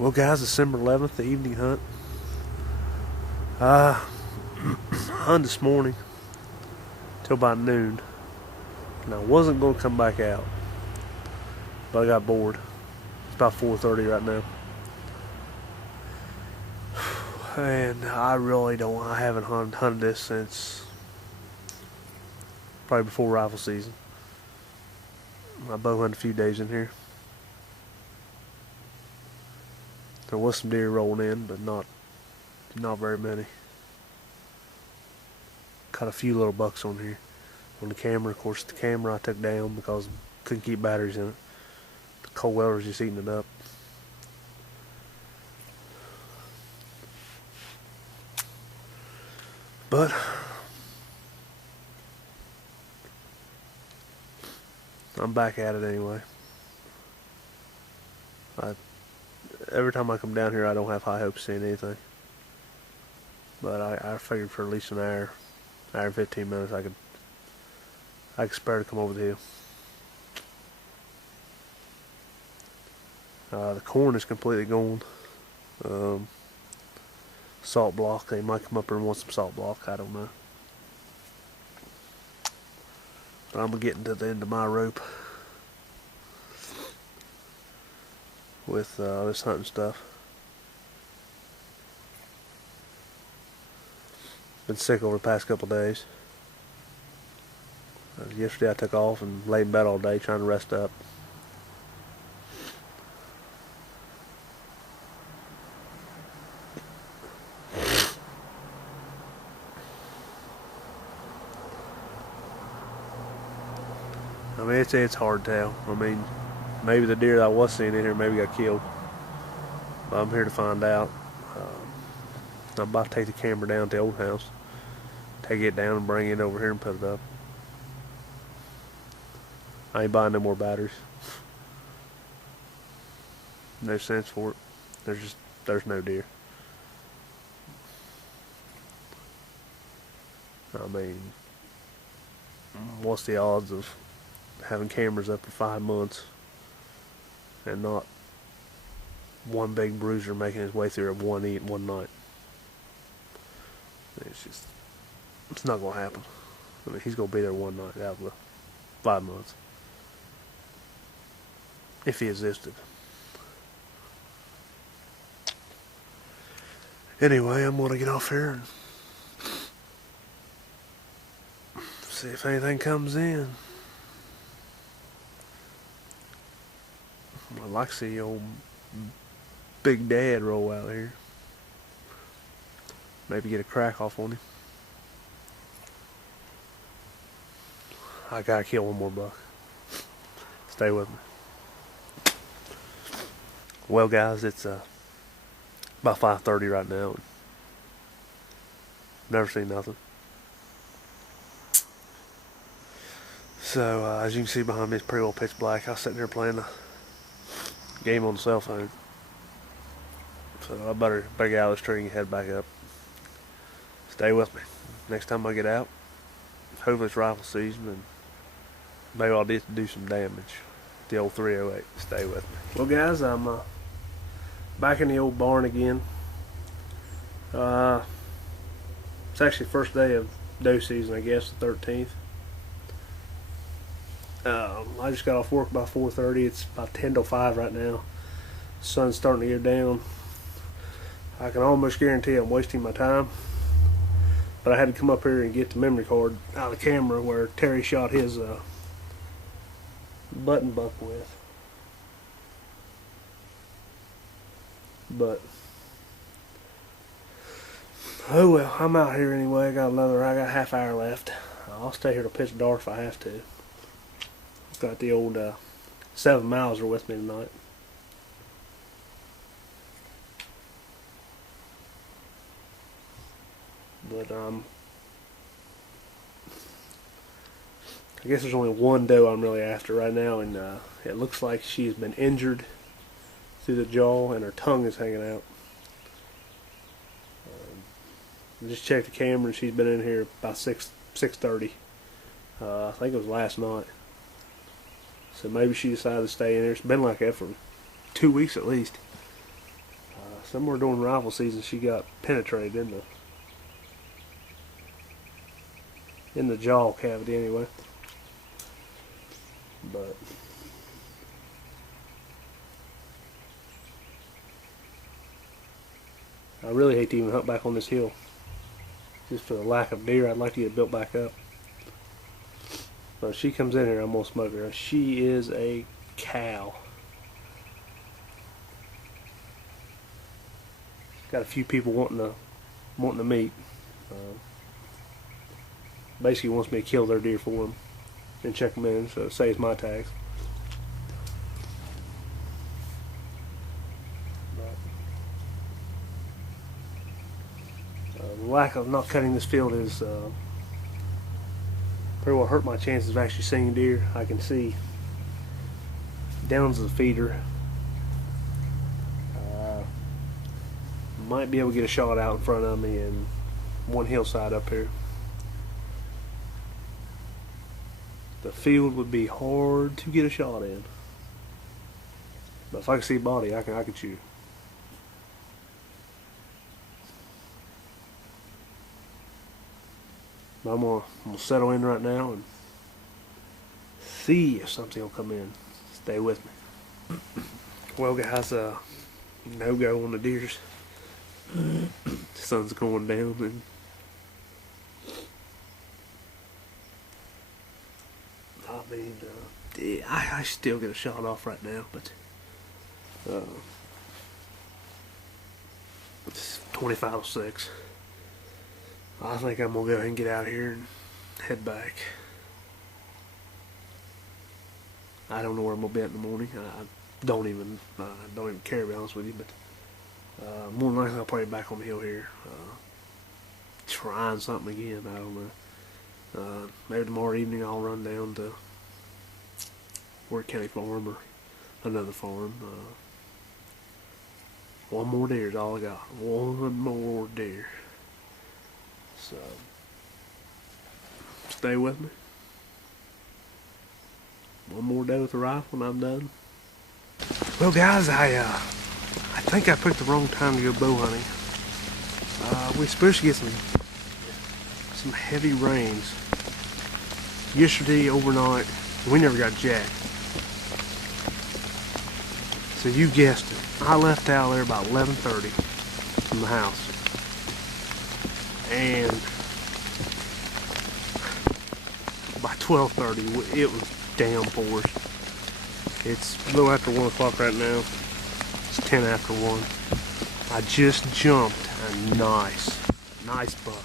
Well, guys, December 11th, the evening hunt. Hunt this morning till about noon, and I wasn't going to come back out, but I got bored. It's about 4:30 right now, and I haven't hunted this since probably before rifle season. I bow hunted a few days in here. There was some deer rolling in, but not very many. Caught a few little bucks on here. On the camera, of course, the camera I took down because I couldn't keep batteries in it. The cold weather was just eating it up. But I'm back at it anyway. Every time I come down here, I don't have high hopes of seeing anything. But I figured for at least an hour and 15 minutes, I could spare to come over the hill. The corn is completely gone. Salt block, they might come up here and want some salt block, I don't know. But I'm getting to the end of my rope with this hunting stuff. Been sick over the past couple of days. Yesterday I took off and laid in bed all day trying to rest up. I mean, it's hard to tell. I mean, maybe the deer that I was seeing in here maybe got killed. But I'm here to find out. I'm about to take the camera down to the old house. Take it down and bring it over here and put it up. I ain't buying no more batteries. No sense for it. There's no deer. I mean, what's the odds of having cameras up for 5 months and not one big bruiser making his way through it one night? It's not gonna happen. I mean, he's gonna be there one night out of the 5 months, if he existed. Anyway, I'm gonna get off here and see if anything comes in. I'd like to see old Big Dad roll out here. Maybe get a crack off on him. I gotta kill one more buck. Stay with me. Well, guys, it's about 5:30 right now. Never seen nothing. So as you can see behind me, it's pretty well pitch black. I was sitting here playing a game on the cell phone. So I better get out of this tree and head back up. Stay with me. Next time I get out, hopefully it's rifle season and maybe I'll get to do some damage. The old 308. Stay with me. Well, guys, I'm back in the old barn again. It's actually the first day of doe season, I guess, the 13th. I just got off work by 4:30. It's about 10 to 5 right now. The sun's starting to go down. I can almost guarantee I'm wasting my time. But I had to come up here and get the memory card out of the camera where Terry shot his button buck with. But oh well, I'm out here anyway. I got a half hour left. I'll stay here till pitch dark if I have to. Got the old 7 Mauser with me tonight. But I guess there's only one doe I'm really after right now, and it looks like she's been injured through the jaw and her tongue is hanging out. I just checked the camera and she's been in here about 6:30. I think it was last night. So maybe she decided to stay in here. It's been like that for 2 weeks at least. somewhere during rifle season she got penetrated in the jaw cavity anyway. But I really hate to even hunt back on this hill, just for the lack of deer. I'd like to get it built back up. But if she comes in here, I'm gonna smoke her. She is a cow. Got a few people wanting to meet. Basically wants me to kill their deer for them and check them in, so it saves my tax. The lack of not cutting this field is pretty well hurt my chances of actually seeing deer. I can see down to the feeder. Might be able to get a shot out in front of me and one hillside up here. The field would be hard to get a shot in, but if I can see body, I can shoot. But I'm gonna settle in right now and see if something will come in. Stay with me. Well, guys, no go on the deers. The sun's going down, and I mean, yeah, I still get a shot off right now, but it's 25:06. I think I'm gonna go ahead and get out here and head back. I don't know where I'm gonna be at in the morning. I don't even care, to be honest with you, but more than likely I'll probably be back on the hill here, trying something again. I don't know. Maybe tomorrow evening I'll run down to Ward County Farm or another farm. One more deer is all I got. One more deer. So stay with me. One more day with the rifle and I'm done. Well, guys, I think I picked the wrong time to go bow hunting. We're supposed to get some heavy rains. Yesterday overnight, we never got jack. So you guessed it. I left out there about 11:30 from the house. And by 12:30, it was downpours. It's a little after 1 o'clock right now. It's 10 after 1. I just jumped a nice buck.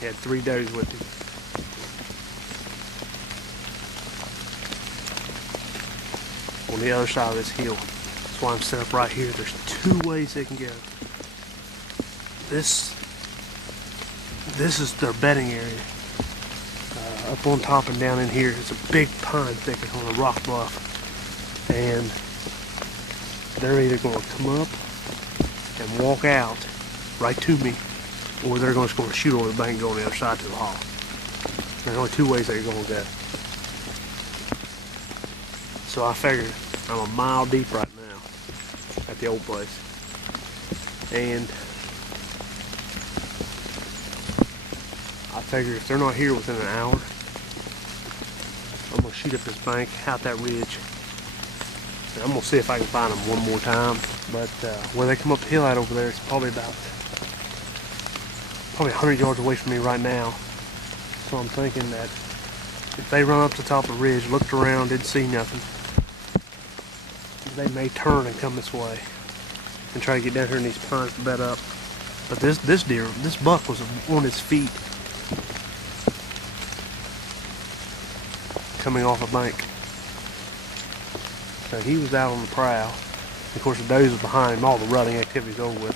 Had 3 days with him. On the other side of this hill. That's why I'm set up right here. There's 2 ways they can go. This is their bedding area. Up on top and down in here is a big pine thicket on a rock bluff, and they're either going to come up and walk out right to me, or they're just going to shoot over the bank and go on the other side to the hall. There's only 2 ways they're going to go. So I figured I'm a mile deep right now at the old place, and I figure if they're not here within an hour, I'm going to shoot up this bank, out that ridge, and I'm going to see if I can find them one more time. But where they come up the hill at over there, it's probably 100 yards away from me right now. So I'm thinking that if they run up to the top of the ridge, looked around, didn't see nothing, they may turn and come this way and try to get down here in these pines to bed up. But this buck was on his feet, coming off a bank. So he was out on the prowl. Of course, the does was behind him. All the rutting activity's over with.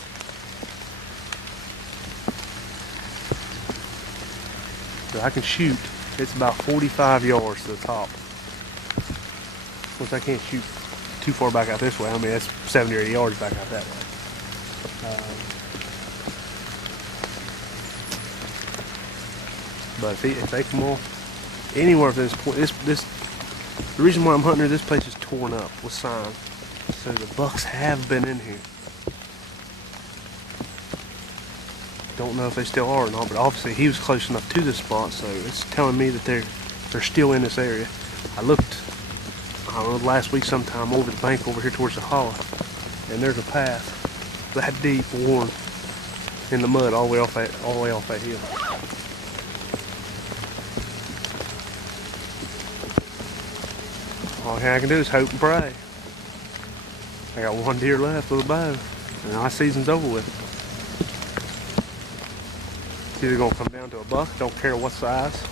So I can shoot. It's about 45 yards to the top. Of course, I can't shoot too far back out this way. I mean, that's 70 or 80 yards back out that way. But if they come off anywhere at this point, the reason why I'm hunting here, this place is torn up with sign. So the bucks have been in here. don't know if they still are or not, but obviously he was close enough to this spot, so it's telling me that they're still in this area. I looked, I don't know, last week sometime over the bank over here towards the hollow, and there's a path that deep, worn in the mud all the way off that hill. All I can do is hope and pray. I got one deer left with a bow, and our season's over with. It's either gonna come down to a buck, don't care what size.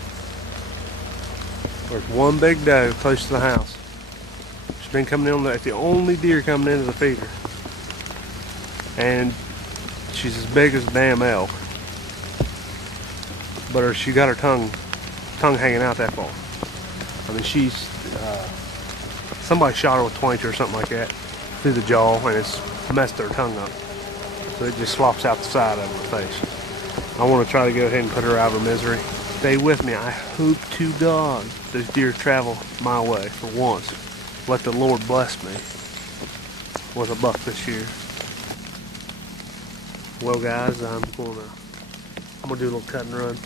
There's one big doe close to the house. She's been coming in, that's the only deer coming into the feeder. And she's as big as a damn elk. But she got her tongue hanging out that far. I mean, she's, somebody shot her with 22 or something like that through the jaw, and it's messed her tongue up. So it just slops out the side of her face. I want to try to go ahead and put her out of her misery. Stay with me. I hope to God those deer travel my way for once. Let the Lord bless me with a buck this year. Well, guys, I'm gonna do a little cut and run.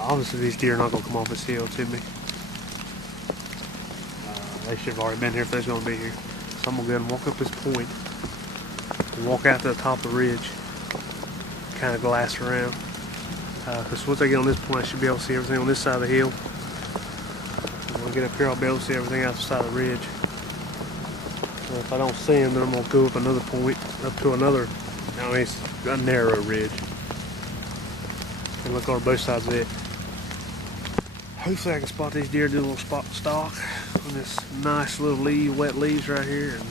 Obviously, these deer are not gonna come off this hill to me. They should have already been here if they're gonna be here. So I'm gonna go ahead and walk up this point and walk out to the top of the ridge, kind of glass around. Because once I get on this point, I should be able to see everything on this side of the hill. When I get up here, I'll be able to see everything out the side of the ridge. So if I don't see them, then I'm gonna go up another point, up to another. Now it's a narrow ridge, and look on both sides of it. Hopefully I can spot these deer, do a little spot stalk on this nice little wet leaves right here. And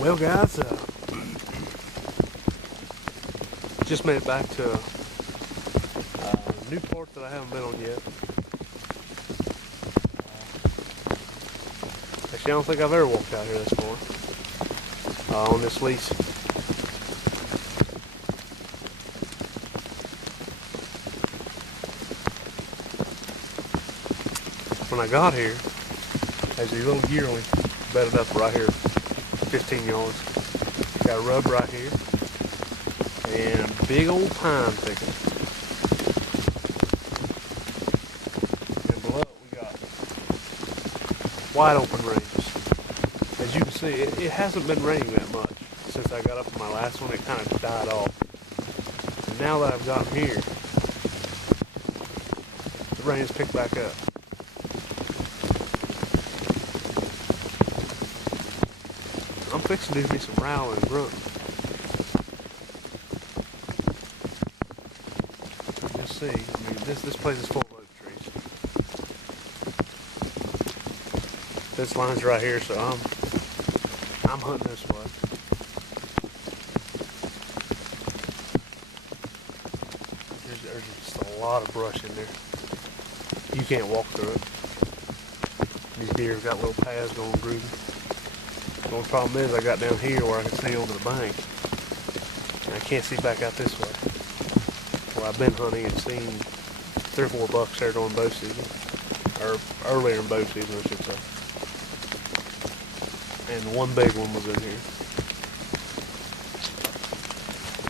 well, guys, just made it back to a new part that I haven't been on yet. Actually, I don't think I've ever walked out here this far. On this lease. When I got here, there's a little yearling bedded up right here, 15 yards. Got a rub right here, and a big old pine thicket. And below it we got wide open range. As you can see, it hasn't been raining that much since I got up from my last one. It kind of died off. And now that I've gotten here, the rain has picked back up. I'm fixing to do me some rowling and grunting. You'll see. I mean, this place is full of oak trees. This line's right here, so I'm hunting this way. There's just a lot of brush in there. You can't walk through it. These deer have got little paths going grooving. The only problem is I got down here where I can see over the bank. And I can't see back out this way. Well, I've been hunting and seen 3 or 4 bucks there during bow season. Or earlier in bow season, I should say. And one big one was in here.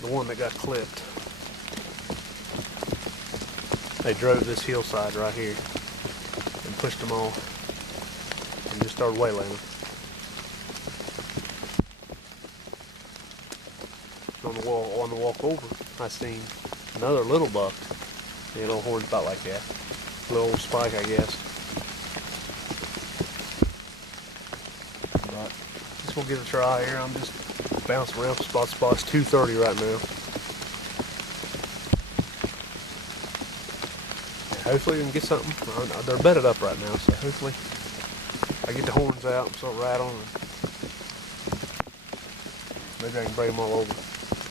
The one that got clipped. They drove this hillside right here and pushed them off and just started waylaying them. On the walk over, I seen another little buck. The little horns about like that. Little spike, I guess. But just gonna give it a try here. I'm just bouncing around from spot to spot. It's 2:30 right now. Hopefully we can get something. They're bedded up right now, so hopefully I get the horns out and start rattling. Maybe I can bring them all over.